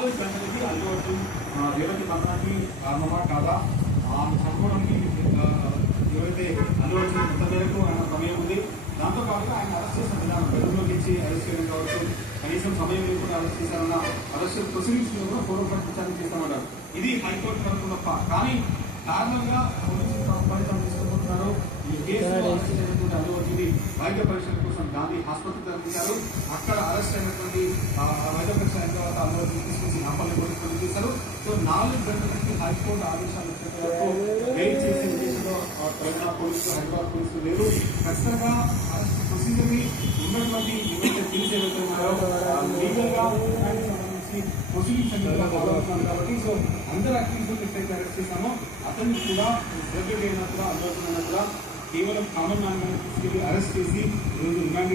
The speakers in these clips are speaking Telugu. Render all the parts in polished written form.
అనేది అల్లు అర్జున్ రేవతి మరణానికి కారణమా కాదా, ఆమె చనిపోవడానికి ఎవరైతే అల్లు అర్జున్ ఎంత మేరకు ఆయన సమయం ఉంది, దాంతో పాటుగా ఆయన అరెస్ట్ చేసిన విధానం బెంగళూరులో ఇచ్చి అరెస్ట్ చేయడం కావచ్చు, కనీసం సమయం లేకుండా అరెస్ట్ చేశారన్న అరెస్ట్ ప్రొసీడింగ్స్ లో కూడా పూర్వపడి విచారణ చేస్తామన్నారు. ఇది హైకోర్టు తరఫున కానీ కారణంగా పోలీసులు ఫలితం తీసుకుపోతున్నారు. ఈ కేసులో అరెస్ట్ అయినటువంటి అల్లు అర్జున్ వైద్య పరీక్షల కోసం గాంధీ ఆసుపత్రికి తరలించారు. అక్కడ అరెస్ట్ అయినటువంటి వైద్య పరీక్ష అయిన తర్వాత అల్లు అర్జున్ తీసుకొచ్చి నాంపల్లి పోలీసులు చేశారు. సో 4 గంటలకి హైకోర్టు ఆదేశాలు ఇచ్చిన వరకు వెయిట్ చేసే ఉద్దేశంలో తెలంగాణ పోలీసులు, హైదరాబాద్ పోలీసులు లేరు. ఖచ్చితంగా అరెస్ట్ ప్రొసీజర్ ని ఉన్నటువంటి ఏవైతే కేసు ఏవైతే ఉన్నారో లీగల్ గా సంబంధించి ప్రొసీడింగ్స్ అన్ని ఫాలో అవుతున్నారు. కాబట్టి సో అందరు యాక్టివిటీస్ ఎట్లయితే అరెస్ట్ చేశామో అతన్ని కూడా సెలబ్రిటీ అయినట్టుగా అల్లు అర్జున్ అయినట్టుగా కేవలం కామన్ మ్యాన్ తీసుకెళ్లి అరెస్ట్ చేసి ఈరోజు రిమాండ్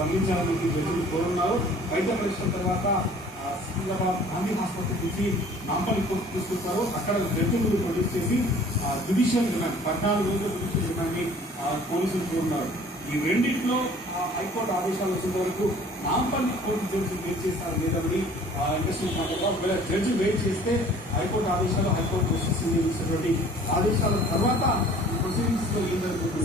పంపించాలని జడ్జిలు కోరున్నారు. వైద్య పరీక్షల తర్వాత సికింద్రాబాద్ గాంధీ హాస్పిటల్ నుంచి నాంపల్లి కోర్టు తీసుకొస్తారు. అక్కడ జడ్జిలు ప్రొడ్యూస్ చేసి జ్యుడిషియల్ రిమాండ్ 14 రోజుల జ్యుడిషియల్ రిమాండ్ ని పోలీసులు కోరున్నారు. ఈ రెండింటిలో హైకోర్టు ఆదేశాలు వచ్చిన వరకు నాంపల్లి కోర్టు జడ్జి వెయిట్ చేస్తారు లేదని ఇంట్రెస్టింగ్ మాటగా ఒకవేళ జడ్జి వెయిట్ చేస్తే హైకోర్టు ఆదేశాలు, హైకోర్టు జస్టిస్ ఇచ్చినటువంటి ఆదేశాల తర్వాత ఈ ప్రొసీడింగ్స్ లో ఏం జరుగుతుంది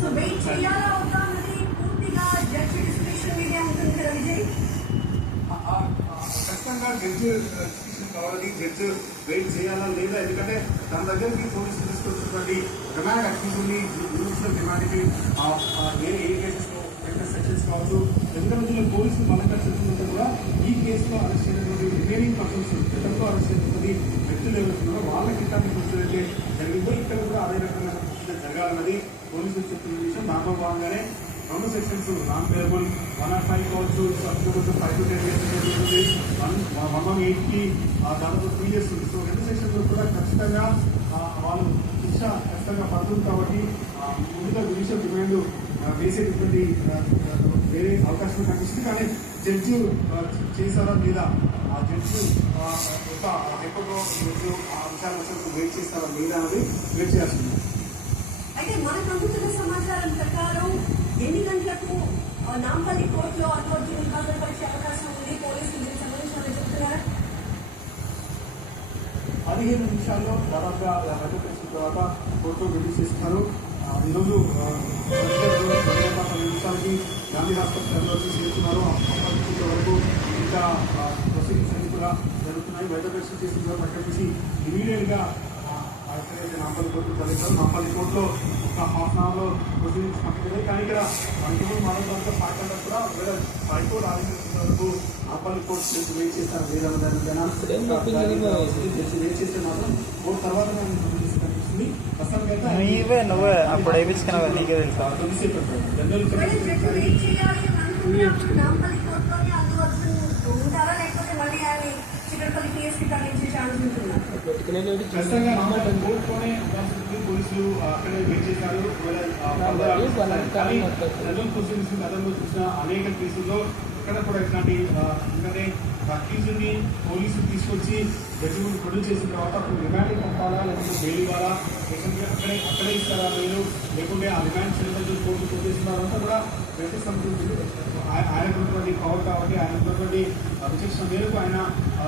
ఖచ్చితంగా జడ్జి కావాలని జడ్జి వెయిట్ చేయాలా లేదా, ఎందుకంటే తన దగ్గరికి పోలీసులు తీసుకొచ్చినటువంటి రిమాండ్ అక్యూజ్ని జ్యుడిషియల్ రిమాండ్కి ఏ కేసెస్లో సెక్షన్స్ కావచ్చు, ఎందుకంటే పోలీసులు బలంగా చెప్తుంటే కూడా ఈ కేసులో అరెస్ట్ అయినటువంటి రిమైనింగ్ పర్సన్స్ గతంలో అరెస్ట్ అయినటువంటి వ్యక్తులు ఎవరున్నారో వాళ్ళ కిటాన్ని చూస్తే జరిగిందో ఇక్కడ కూడా అదే రకమైన జరగాలన్నది పోలీసులు చెప్తున్న విషయం. దాంట్లో భాగంగానే 2 సెక్షన్స్ నాన్ పేరబుల్ 105 కావచ్చు, 5 to 10 years 118కి దాదాపు 3 years ఉంది. సో 2 సెక్షన్లు కూడా ఖచ్చితంగా వాళ్ళు శిక్ష ఖచ్చితంగా పడుతుంది. కాబట్టి ముందుగా జ్యుడిషియల్ రిమాండ్ వేసేటటువంటి వేరే అవకాశం కనిపిస్తుంది. కానీ జడ్జి చేశారా లేదా, ఆ జడ్జి యొక్క హైకోర్టులో జడ్జి ఆ విషయాల వెయిట్ చేస్తారా లేదా అనేది వెయిట్ చేయాల్సింది. అయితే మనకు అందుతున్న సమాచారం ప్రకారం ఎన్ని గంటలకు నాంపల్లి కోర్టులో అల్లు అర్జున్ హాజరుపరిచే అవకాశం ఉంది? పోలీసులు దీనికి సంబంధించిన చెప్తున్నారా? 15 నిమిషాల్లో దాదాపుగా హైకోర్టు తర్వాత కోర్టులో రిలీజ్ చేస్తున్నారు. ఈరోజు 10 నిమిషాలకి గాంధీ హాస్పిటల్లో చేరుతున్నారు. అప్పటి వరకు ఇంకా ప్రొసీడింగ్స్ అన్ని కూడా జరుగుతున్నాయి. వైద్య పరీక్ష చేస్తున్నారు. అక్కడి నుంచి ఇమీడియట్ గా ఎక్కడైతే నాంపల్లి కోర్టు తరలించారు. నాంపల్లి కోర్టులో ఒక హాఫ్ అన్ అవర్లో ప్రొసీడింగ్స్ కంప్లీట్ అయ్యాయి. కానీ ఇక్కడ మనకి మరొక పార్టీ కూడా వేరే హైకోర్టు ఆదేశించిన వరకు నాంపల్లి కోర్టు వెయిట్ చేస్తారు. వేదైనా వెయిట్ చేస్తే మాత్రం కోర్టు తర్వాత కనిపిస్తుంది. నువ్వే అప్పుడు వేయించుకున్నావు, నీకే తెలుసు. ఖచ్చితంగా కోర్టులోనే పోలీసులు అక్కడే వెయిట్ చేశారు. గతంలో చూసిన అనేక కేసుల్లో ఎక్కడ కూడా ఇట్లాంటి ఎందుకంటే అక్యూజ్ని పోలీసులు తీసుకొచ్చి జడ్జిమెంట్ ప్రొడ్యూస్ చేసిన తర్వాత అప్పుడు రిమాండ్ పంపాలా లేకపోతే బెయిల్ ఇవ్వాలా, అక్కడే ఇస్తారా బెయిల్, లేకుంటే ఆ రిమాండ్ సెంటర్ కోర్టు చేసిన తర్వాత కూడా ప్రయత్నిస్తుంది. ఆయనకున్నటువంటి పవర్ కాబట్టి ఆయనకున్నటువంటి విచక్షణ మేరకు ఆయన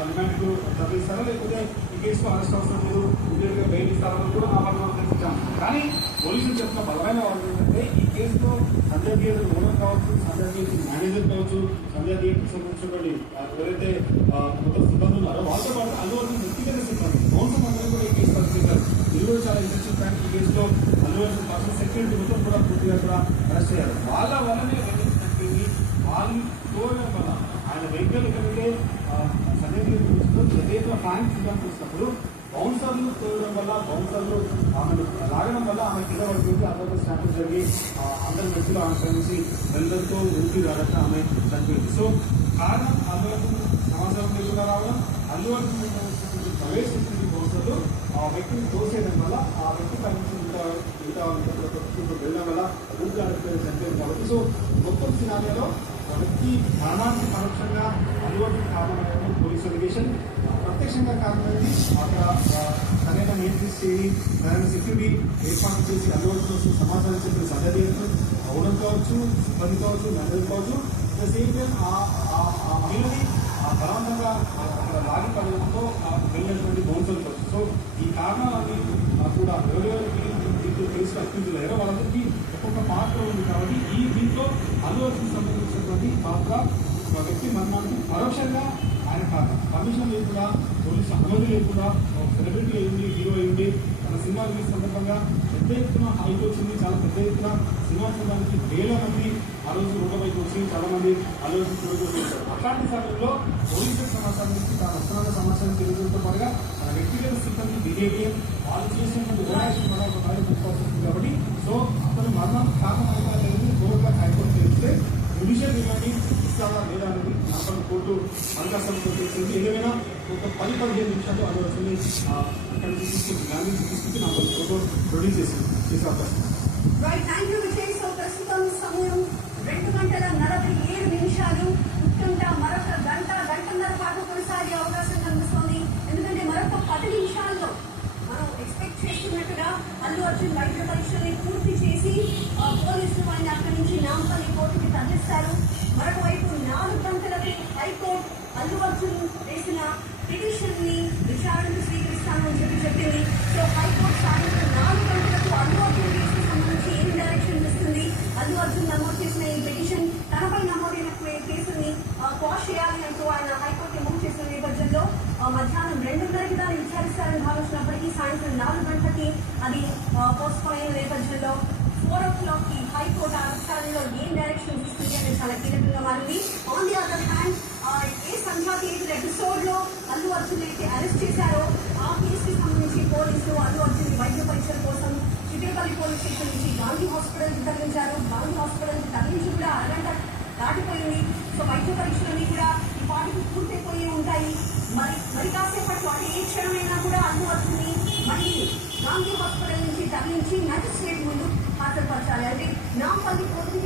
రిమాండ్కు తరలిస్తారా లేకపోతే ఈ కేసులో అరెస్ట్ అవసరం లేదు ఇమీడియట్గా బెయిల్ ఇస్తారని కూడా ఆ వాళ్ళు తెలుసుకుంటాం. కానీ పోలీసులు చెప్తున్న బలమైన వాళ్ళు ఏంటంటే ఈ కేసులో సంజయ్ థియేటర్ ఓనర్ కావచ్చు, సంజయ్ థియేటర్ మేనేజర్ కావచ్చు, సంజయ్ థియేటర్ సంబంధించినటువంటి ఎవరైతే మొత్తం సిబ్బంది ఉన్నారో వాళ్ళతో పాటు అల్లు అర్జున్ వ్యక్తిగత సిబ్బంది మోసం అందరూ కూడా ఈ కేసు పరిస్థితారు. ఇది కూడా చాలా ఇంట్రెస్టింగ్ ఫ్యాక్ట్. ఈ కేసులో అల్లు అర్జున్ పర్సనల్ సెక్యూరిటీ మొత్తం కూడా పూర్తిగా కూడా అరెస్ట్ అయ్యారు. వాళ్ళ వల్లనే వాళ్ళు చూడడం వల్ల ఆయన వెహికల్ ఎక్కడైతే సంజయ్ థియేటర్ ఫ్రాంక్ సిబ్బంది చూసినప్పుడు బౌన్సర్లు తోయడం వల్ల బౌన్సర్లు ఆమెను లాగడం వల్ల ఆమె కింద పడిపోయింది. అందరితో స్టాంపులు జరిగి అందరి వ్యక్తులు ఆమె కలిసి వెళ్ళడంతో ఊరికి రావడం ఆమె చనిపోయింది. సో కారణం అల్లు అర్జున్ సమాచారం లేకుండా రావడం, అల్లు అర్జున్ ప్రవేశించిన బౌన్సర్లు ఆ వ్యక్తిని తోసేయడం వల్ల ఆ వ్యక్తి కలిసి వెళ్ళడం వల్ల ఊరికి ఆడపిల్లలు చనిపోయింది. కాబట్టి సో మొత్తం సినారియాలో వ్యక్తి మరణానికి పరోక్షంగా అల్లు అర్జున్ కారణమైన పోలీస్ అలిగేషన్, ప్రత్యక్షంగా కారణమైంది అక్కడ సరైన మెయింటెన్స్ చేయి సరైన సెక్యూరిటీ ఏర్పాటు చేసి అల్లు అర్జున్ సమాచారం చెప్పిన సందర్భం అవడం కావచ్చు, సిబ్బంది కావచ్చు, మేనేజర్ కావచ్చు. సేమ్ టైం ఆ మహిళని బలవంతంగా అక్కడ లారీ పడడంతో వెళ్ళినటువంటి బౌన్సర్ కోచ్. సో ఈ కారణాలన్నీ కూడా ఎవరెవరికి దీంట్లో తెలిసిన అత్యంతులు వాళ్ళందరికీ ఒక్కొక్క పాత్ర ఉంది. కాబట్టి దీంట్లో అల్లు అర్జున్ సంబంధించినటువంటి పాత్ర ఒక వ్యక్తి మరణానికి పరోక్షంగా ఆయన కారణం. పర్మిషన్ లేకుండా, పోలీసు అనుమతి లేకుండా ఒక సెలబ్రిటీ అయింది, హీరో అయింది, తన సినిమా రిలీజ్ సందర్భంగా పెద్ద ఎత్తున హైక్ వచ్చింది. చాలా పెద్ద ఎత్తున సినిమా చూడడానికి వేల మంది ఆ రోజు రోడ్లపైకి వచ్చి చాలా మంది అల్లు అర్జున్ చూడడానికి వచ్చారు. అట్లాంటి సమయంలో పోలీసులకు సమాచారం ఇచ్చి తాను వస్తున్న సమాచారం తెలియడంతో పాటుగా తన వ్యక్తిగత సిబ్బంది బిహేవియర్ వాళ్ళు చేసినటువంటి ఓరాక్షన్ కూడా ఒక కార్యం పెట్టుకోవాల్సి కాబట్టి సో అతను మరణం కారణం అయినా లేదు కోర్టుగా హైకోర్టు తెలిస్తే జ్యుడిషియల్ రిమాండింగ్ ఇస్తారా లేదా అనేది నాపై కోర్టు అవకాశంతో తెలిసింది. ఏదైనా ఒక 10-15 నిమిషాలు అల్లు అర్జున్ అక్కడి నుంచి తీసుకొచ్చి గాంధీ తీసుకొచ్చి నాకు ఫోటో ప్రొడ్యూస్ చేసే అవకాశం. Right, thank you Vijay. So ప్రస్తుతం సమయం 2:47 ఉత్కంఠ మరొక గంటన్నర పాటు కొనసాగే అవకాశం కనిపిస్తోంది. ఎందుకంటే మరొక 10 నిమిషాల్లో మనం ఎక్స్పెక్ట్ చేస్తున్నట్టుగా అల్లు అర్జున్ వైద్య పరీక్షల్ని పూర్తి చేసి పోలీసులు ఆయన అక్కడి నుంచి నాంపల్లి కోర్టుకి తరలిస్తారు. మరొక వైపు 4 గంటలకి హైకోర్టు అల్లు అర్జున్ వేసిన పిటిషన్ ని విచారణకు స్వీకరిస్తాను అని చెప్పింది. సో హైకోర్టు సాయంత్రం 4 గంటలకు అల్లు అర్జున్ కేసుకు సంబంధించి ఏం డైరెక్షన్ ఇస్తుంది, అల్లు అర్జున్ నమోదు చేసిన ఈ పిటిషన్ తనపై నమోదైన కేసుని క్వాష్ చేయాలి అంటూ ఆయన హైకోర్టు మూవ్ చేసిన నేపథ్యంలో మధ్యాహ్నం 2:30కి దాన్ని విచారిస్తారని భావించినప్పటికీ సాయంత్రం 4 గంటలకి అది పోస్ట్పోన్ అయిన నేపథ్యంలో 4 o'clock హైకోర్టు ఆ విచారణలో ఏం డైరెక్షన్ ఇస్తుంది అనేది చాలా కీలకంగా మారింది. On the other hand A Sandhya theatre episode లో అల్లు అర్జున్ అయితే అరెస్ట్ చేశారో ఆ కేసుకి సంబంధించి పోలీసులు అల్లు అర్జున్ వైద్య పరీక్షల కోసం చిటికపల్లి పోలీస్ స్టేషన్ నుంచి గాంధీ హాస్పిటల్ కి తరలించారు. గాంధీ హాస్పిటల్ కి తరలించి కూడా అరగంట దాటిపోయింది. సో వైద్య పరీక్షలన్నీ కూడా ఈ పాటికి పూర్తయిపోయి ఉంటాయి. మరి కాసేపట్లో అంటే ఏ క్షణమైనా కూడా అల్లు అర్జున్ ని మళ్ళీ గాంధీ హాస్పిటల్ నుంచి తరలించి మ్యాజిస్ట్రేట్ ముందు హాజరుపరచాలి. అంటే నాంపల్లి కోర్టుకి